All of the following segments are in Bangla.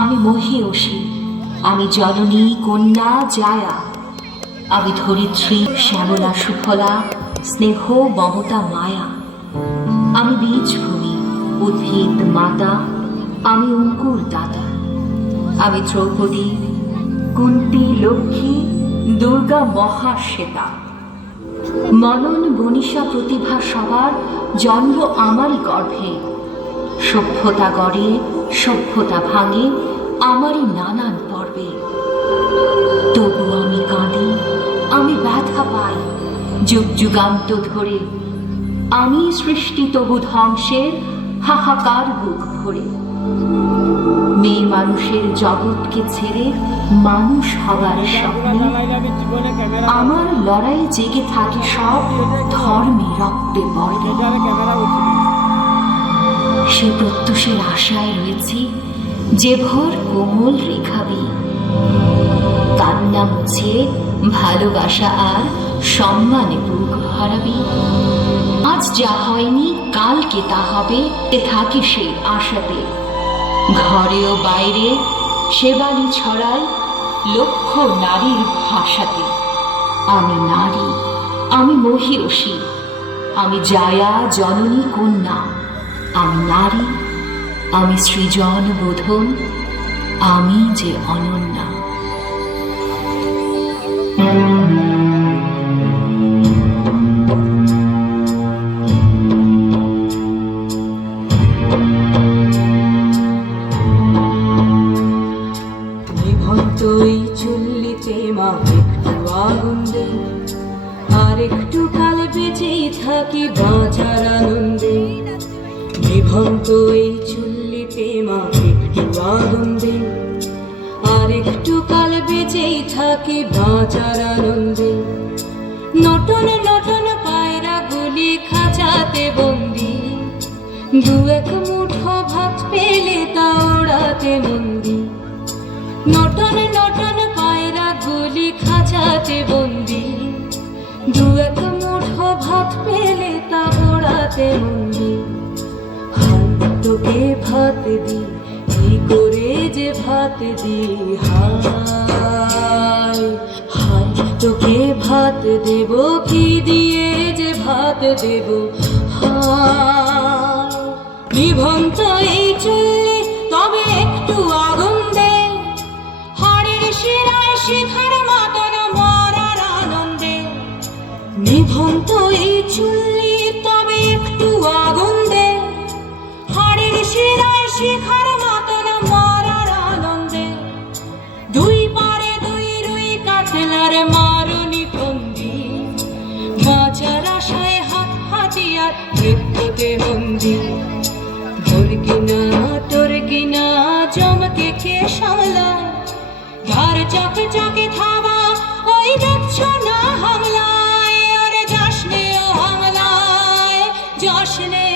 আমি মহীয়সী, আমি জননী কন্যা জায়া, আমি ধরিত্রী শ্যামলা সুফলা, স্নেহ মমতা মায়া। আমি বীজভূমি, উদ্ভিদ মাতা, আমি অঙ্কুর দাতা। আমি দ্রৌপদী, কুন্তী লক্ষ্মী, দুর্গা মহাশ্বেতা। মনন বনিশা প্রতিভা সবার জন্ম আমারই গর্ভে। সভ্যতা গড়ে, সভ্যতা ভাঙে আমারই নানান পর্বে। তবু আমি কাঁদি, আমি ব্যথা পাই যুগ যুগান্ত ধরে। আমি সৃষ্টি তবু ধ্বংসের হাহাকার বুক ভরে। মেয়ে মানুষের জগৎকে ছেড়ে মানুষ হবার স্বপ্নে আমার লড়াই জেগে থাকে সব ধর্মে রক্তে বর্ণে। সে প্রত্যুষের আশায় রয়েছে যে ভোর কোমল রেখাবি, কান্না মুছে ভালোবাসা আর সম্মানে বুক ভরাবি। আজ যা হয়নি কালকে তা হবে, থাকে সে আশাতে। ঘরে ও বাইরে সেবালি ছড়ায় লক্ষ নারীর ভাষাতে। আমি নারী, আমি মহীয়সী, আমি জায়া জননী কন্যা। আমি নারী, আমি সৃজন বোধন, আমি যে অনন্যা। নিভন্তই চুল্লিতে মা একটু আগুন দে, আর একটু কাল বেঁচেই থাকি বাঁচার আনন্দে। নিভন্তই চুল্লিতে মা একটু আগুন দে, আর একটু কাল বেঁচেই থাকি বাঁচার আনন্দে। নটন নটন পায়রা গুলি খাঁচাতে বন্দি, দু এক মুঠো ভাত পেলে তা ওড়াতে মন্দি। নটন নটন পায়রা গুলি খাঁচাতে বন্দি, দু এক মুঠো ভাত পেলে তা ওড়াতে মন্দি। হাই তোকে ভাত দি, কি করে যে ভাত দি, হাই হাই তোকে ভাত দেব, কি দিয়ে যে ভাত দেব, হাই। নিভন্ত এই চুল্লি তবে একটু আগুন দে, হাড়ের শিরায় শিখার মতন মরার আনন্দে। নিভন্ত এই চুল্লি তবে একটু আগুন দে, হাড়ের শিরায় শিখার মতন মরার আনন্দে। দুই পারে দুই রুই কাতলার মারণি ফন্দি, বাঁচার আশায় হাত হাতিয়ার মৃত্যুতে বন্দি। তোর কিনা তোর কিনা জমকে কে সামলায়, ধার চকে চকে থাবা ওই দেখছো না হামলায়। ওরে যাসনে ও হামলায় যাসনে।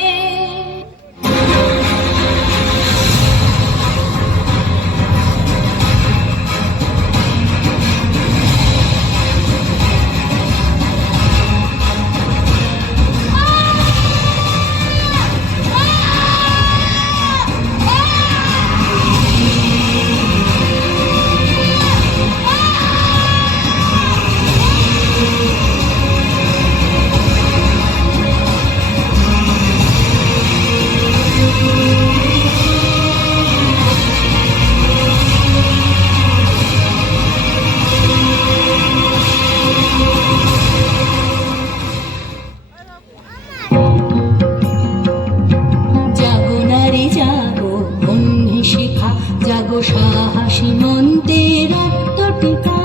সাহসী মন্তে রক্ত টিকা,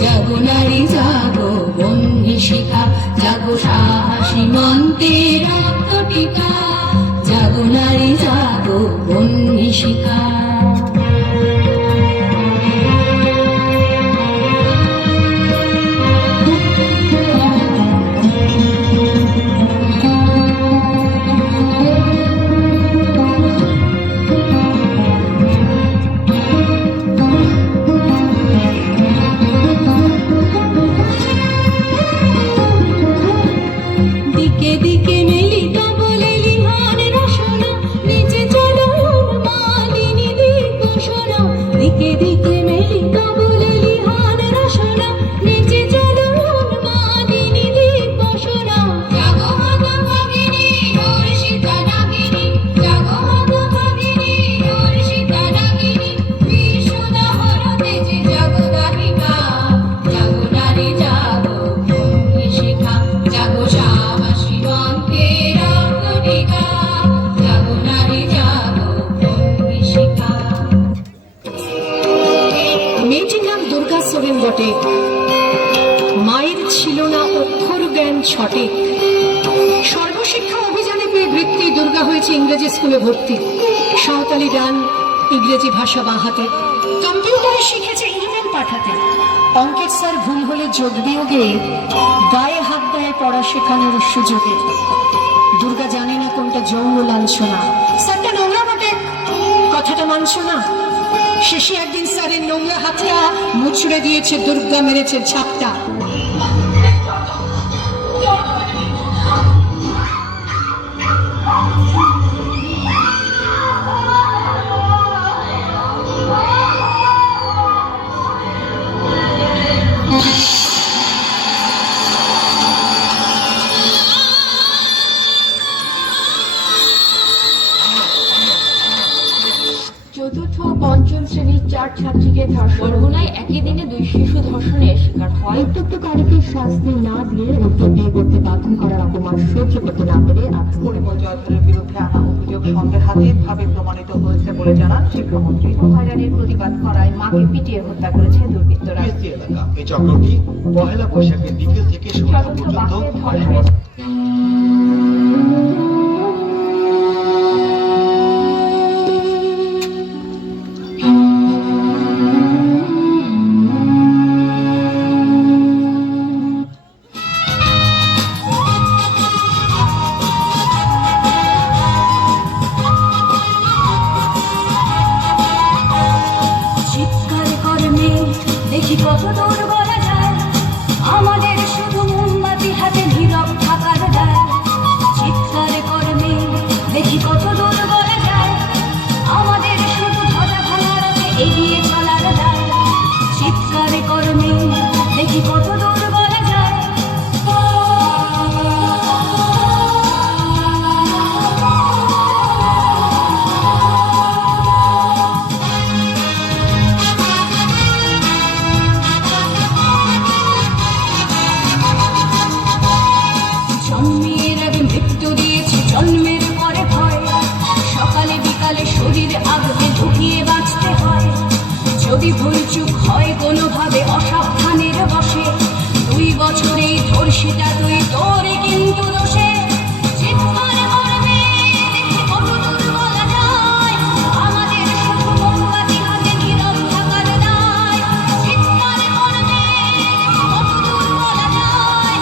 জাগো নারী জাগো বন্যী শিখা। জাগো সাহসী মন্তে রক্ত টিকা, জাগো নারী জাগো বন্যী শিখা। দিকে দিকে মেলি তবলে লিহান রসনা, নিচে চলো মালিনী। ইংরেজি স্কুলে ভর্তি, সাঁওতালি গান, ইংরেজি ভাষা বাঁ হাতে, কম্পিউটারে শিখেছে ইমেল পাঠাতে। অঙ্কের স্যার ভুল হলে যোগ বিয়োগে গায়ে হাত দেয় পড়া শেখানোর সুযোগে। দুর্গা জানে না কোনটা যৌন লাঞ্ছনা, স্যারটা নোংরা বটে, কথাটা মানছ না। শেষে একদিন স্যারের নোংরা হাতটা মুচড়ে দিয়েছে, দুর্গা মেরেছে ঝাপটা। চতুর্থ ও পঞ্চম শ্রেণীর 4 ছাত্রীকে ধর্ষণ। বরগুনায় একই দিনে 2 শিশু ধর্ষণের শিকার হয়। উত্তক্তকারীকে শাস্তি না দিয়ে উত্তর দিয়ে করতে বাধ্য করার অপমান সহ্য করতে না পেরে পরিমল জয়ধরের বিরুদ্ধে আনা অভিযোগ সন্দেহাতীতভাবে প্রমাণিত হয়েছে বলে জানান শিক্ষামন্ত্রী। হয়রানির প্রতিবাদ করায় মাকে পিটিয়ে হত্যা করেছে দুর্বৃত্তরা। বিএসসি এলাকা এই চক্রটি পহেলা বৈশাখের বিকেল থেকে সন্ধ্যা চতুর্থ পর্যন্ত বাসে ধর্ষণের চিৎকার করে মেয়ে, দেখি কত দূর বলা যায়, আমাদের শুধু মোমবাতি হাতে নীরব থাকার দায়। চিৎকার করে মেয়ে, দেখি কত দূর বলা যায়, আমাদের শুধু ধ্বজা ভাঙার আগে এগিয়ে চলার দায়। চিৎকার করে মেয়ে, দেখি কত দূর বলা যায়। জন্মের আগে মৃত্যু দিয়েছি, জন্মের পরে ভয়, সকালে বিকালে শরীর আগলে ঢুকিয়ে বাঁচতে হয়। যদি ভুলচুক হয় কোনোভাবে অসাবধানের বসে, 2 বছরেই ধর্ষিতা তুই, তোরে কিন্তু দোষে। চিৎকার করবে, দেখি কত দূর বলা যায়, আমাদের শুধু মোমবাতি হাতে নীরব থাকার দায়। চিৎকার করবে, দেখি কত দূর বলা যায়,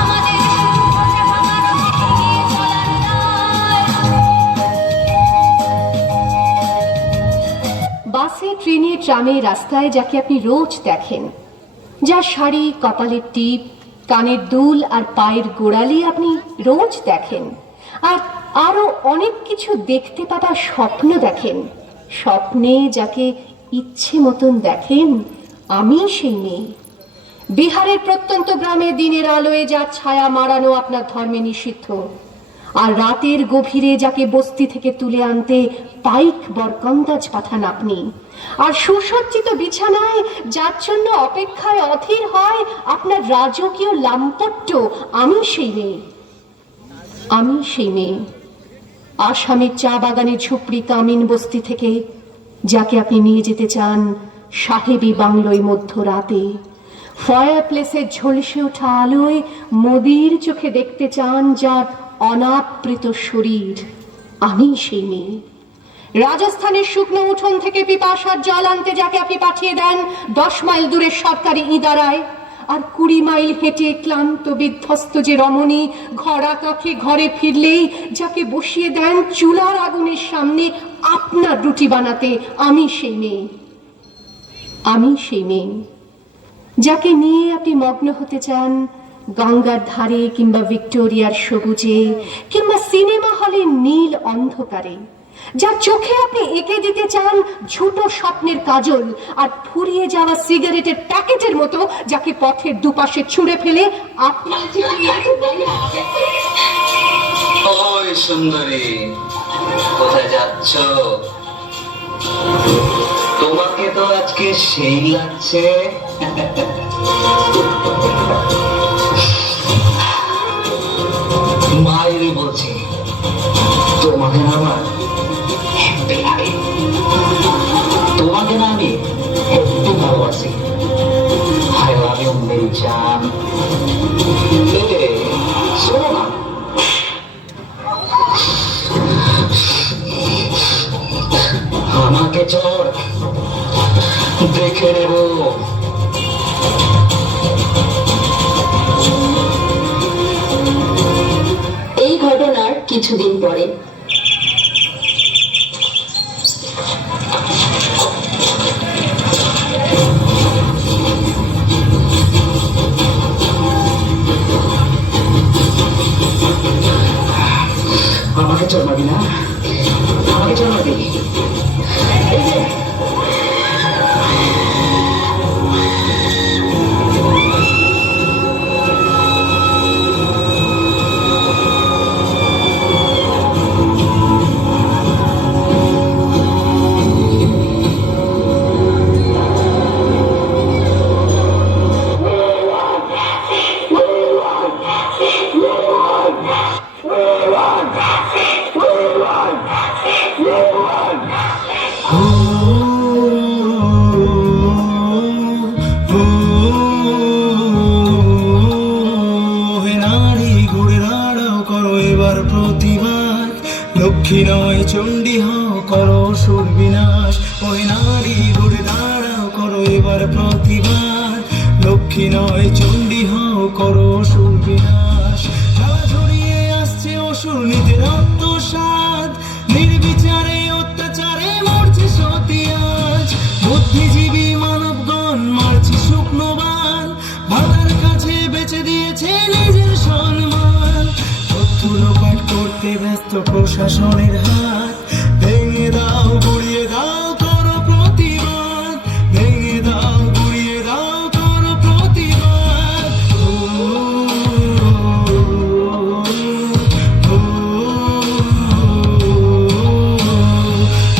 আমাদের শুধু ধ্বজা ভাঙার আগে এগিয়ে চলার দায়। বাসে, ট্রেনে, ট্রামে, রাস্তায় যাকে আপনি রোজ দেখেন, যার শাড়ি, কপালের টিপ, কানের দুল আর পায়ের গোড়ালি আপনি রোজ দেখেন, আর আরো অনেক কিছু দেখতে পাবার স্বপ্ন দেখেন, স্বপ্নে যাকে ইচ্ছে মতন দেখেন, আমি সেই মেয়ে। বিহারের প্রত্যন্ত গ্রামে দিনের আলোয় যার ছায়া মারানো আপনার ধর্মে নিষিদ্ধ, আর রাতের গভীরে যাকে বস্তি থেকে তুলে আনতে পাইক বরকন্দাজ পাঠান আপনি, আর সুসজ্জিত বিছানায় যার জন্য অপেক্ষায় অধীর হয় আপনার রাজকীয় লাম্পট্য, আমি সেই মেয়ে। আমি সেই মেয়ে। আসামের চা বাগানের ঝুপড়ি কামিন বস্তি থেকে যাকে আপনি নিয়ে যেতে চান সাহেবী বাংলোয় মধ্যরাতে, ফায়ার প্লেসের ঝলসে ওঠা আলোয় মোদির চোখে দেখতে চান যার অনাবৃত শরীর, আমি সেই মেয়ে। রাজস্থানের শুকনো উঠোন থেকে পিপাসার জল আনতে যাকে আপনি পাঠিয়ে দেন 10 মাইল দূরের সরকারি ইদারায়, আর 20 মাইল হেঁটে ক্লান্ত বিধ্বস্ত যে রমণী ঘরা কাখে ঘরে ফিরলেই যাকে বসিয়ে দেন চুলার আগুনের সামনে আপনার রুটি বানাতে, আমি সেই মেয়ে। আমি সেই মেয়ে যাকে নিয়ে আপনি মগ্ন হতে চান গঙ্গার ধারে, কিংবা ভিক্টোরিয়ার সবুজে, কিংবা সিনেমা হলের নীল অন্ধকারে, যার চোখে আপনি এঁকে দিতে চান ঝুটো স্বপ্নের কাজল, আর ফুরিয়ে যাওয়া সিগারেটের প্যাকেটের মতো যাকে পথের দুপাশে ছুঁড়ে ফেলে আপনার ওই সুন্দরী, কোথায় যাচ্ছ? তোমাকে তো আজকে সেই লাগছে। মায়েরই বলছি, তোমাকে না আমার হেব্বি লাগে, তোমাকে না আমি একটু ভালোবাসি। আই লাভ ইউ মেরি জান। শোনো না, চল, দেখে নেব। এই ঘটনার কিছুদিন পরে আমাকে চলমাবি না, আমাকে চলমাবি। এই যে নারী ঘুরে দাঁড়াও, করো এবার প্রতিবাদ। লক্ষ্মী নয় চণ্ডী হও, করো সুর বিনাশ। ওই নারী ঘুরে দাঁড়াও, করো এবার প্রতিবাদ। লক্ষ্মী নয় চণ্ডী হও, করো সুর বিনাশ। জ্বালা ছড়িয়ে আসছে অসুর নিতে আত্মসাৎ, নির্বিচারে অত্যাচারে মরছে সতী আজ। বুদ্ধিজীবী মানবগণ মারছে শুকনোবান, ভাতার কাছে বেচে দিয়েছে নিজের সম্মান। তথ্য লোপাট করতে ব্যস্ত প্রশাসনের হাত, ভেঙে দাও গুড়িয়ে দাও, করো প্রতিবাদ। ভেঙে দাও গুড়িয়ে দাও, করো প্রতিবাদ।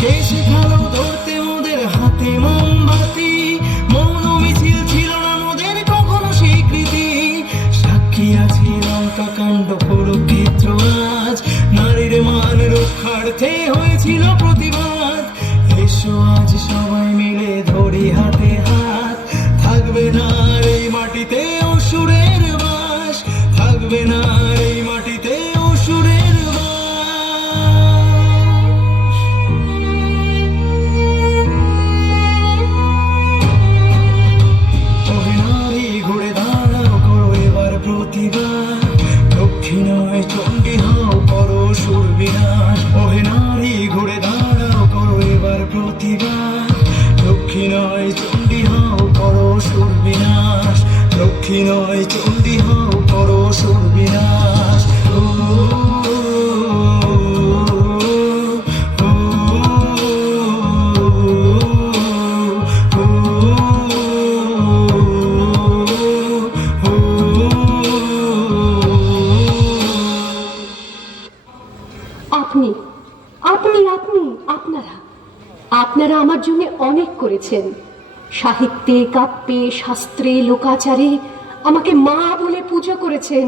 কে শেখালো ধরতে মোদের হাতে মোমবাতি? মৌন মিছিল ছিল না মোদের কখনো স্বীকৃতি। সাক্ষী আছে লঙ্কা কাণ্ড কুরুক্ষেত্র আজ, নারীর মান রক্ষার্থে হয়েছিল প্রতিবাদ। এসো আজ সবাই মিলে ধরি হাতে হাত, থাকবে না আর এই মাটিতে অসুরের বাস। থাকবে না আর এই মাটিতে অসুরের ওহে নারী ঘুরে দাঁড়াও, করো এবার প্রতিবাদ। লক্ষ্মী নয় চণ্ডী হও, করো সুর বিনাশ। ওহে নারী ঘুরে দাঁড়াও, করো এবার প্রতিবাদ। লক্ষ্মী নয় চণ্ডী হও, করো সুর বিনাশ। লক্ষ্মী নয় চণ্ডী হও, করো সুর বিনাশ। আপনি আপনি আপনি আপনারা আপনারা আমার জন্য অনেক করেছেন। সাহিত্যে, কাব্যে, শাস্ত্রে, লোকাচারে আমাকে মা বলে পুজো করেছেন,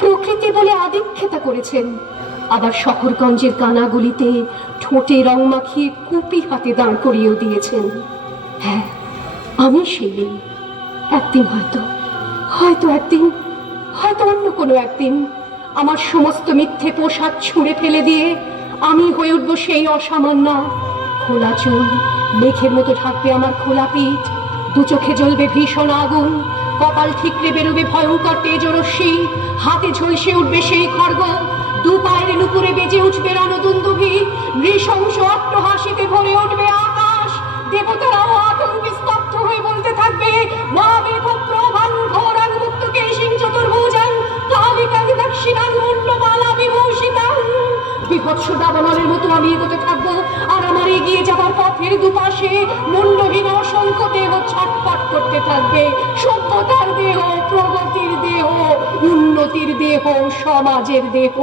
প্রকৃতি বলে আদিক্ষেতা করেছেন। আবার শহরগঞ্জের কানাগুলিতে ঠোঁটে রং মাখিয়ে কুপি হাতে দাঁড় করিয়েও দিয়েছেন। হ্যাঁ, আমি সেই মেয়ে। একদিন হয়তো হয়তো অন্য কোনো একদিন আমার সমস্ত মিথ্যে পোশাক ছুঁড়ে ফেলে দিয়ে আমি হয়ে উঠবো সেই অসামান্য। খোলা চুল মেঘের মতো ঢাকবে আমার খোলা পিঠ, দু চোখে জ্বলবে ভীষণ আগুন, কপাল ঠিকরে বেরোবে ভয়ঙ্কর তেজরশ্মি, হাতে ঝলসে উঠবে সেই খড়গ, দু পায়ের নুপুরে বেজে উঠবে রণদুন্দুভি, নৃশংস অট্টহাসিতে ভরে উঠবে আকাশ। দেবতারাও আতঙ্কে স্তব্ধ হয়ে বলতে থাকবে, মহাদেব প্রভাং ঘোরাং মুক্তকে সিং চতুর্ভুজাং কালিকাং দক্ষিণাং মুন্ডমালা বিভূষিতাং। বিভৎস দাবানলের মতো আমি এগোতে থাকবো, আর আমার এগিয়ে যাবার পথের দুপাশে মুন্ডহীন অসংখ্য দেহ ছটফট করতে থাকবে। সভ্যতার দেহ, প্রগতির দেহ, উন্নতির দেহ, সমাজের দেহ।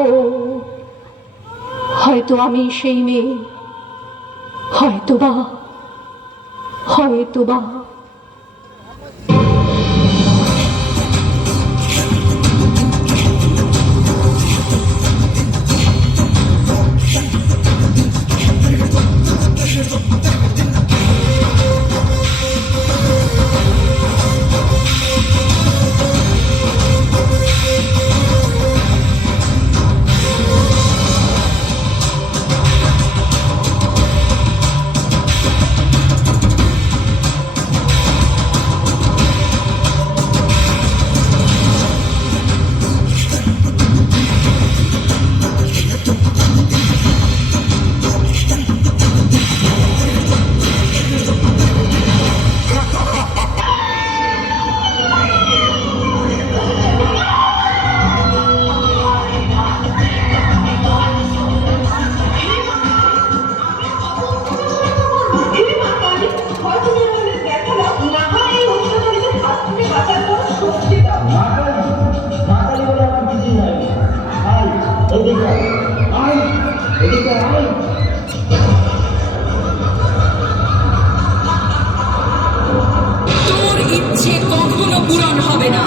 হয়তো আমি সেই মেয়ে, হয়তোবা। তোর ইচ্ছে কখনো পূরণ হবে না।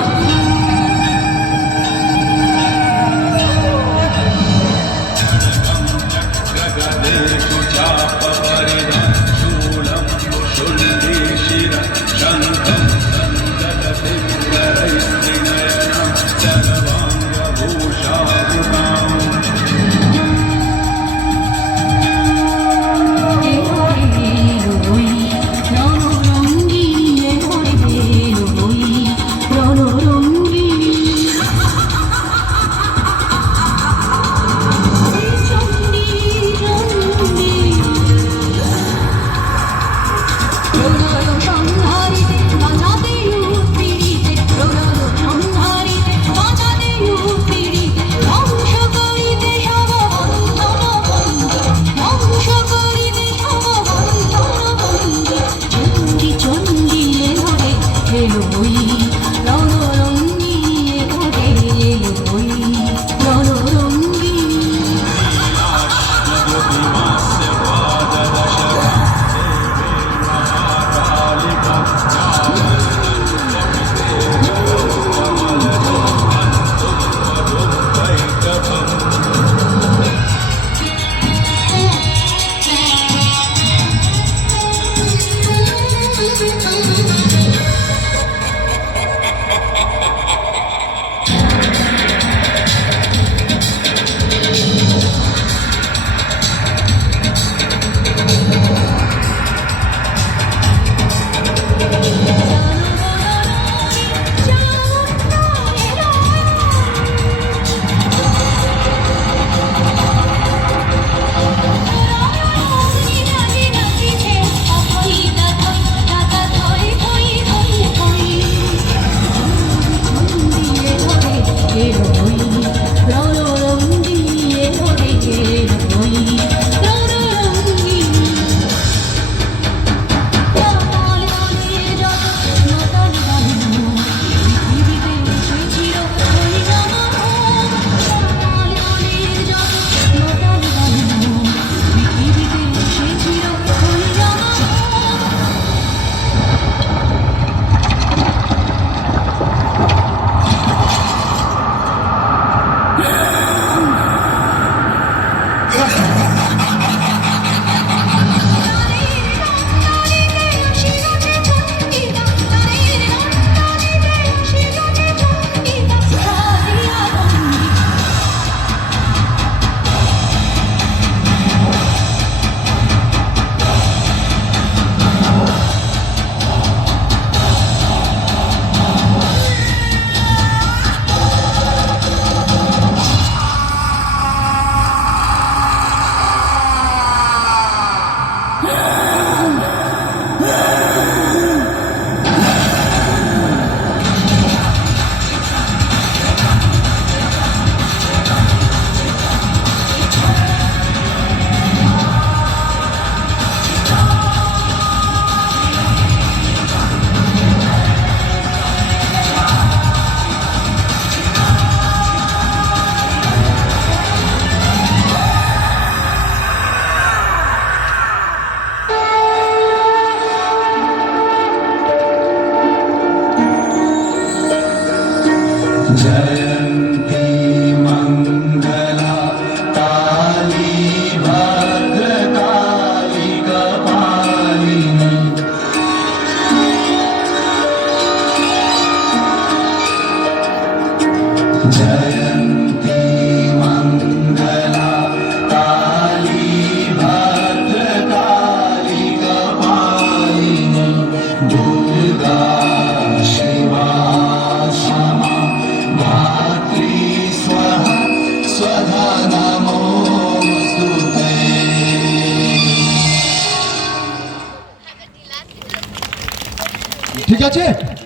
ঠিক আছে।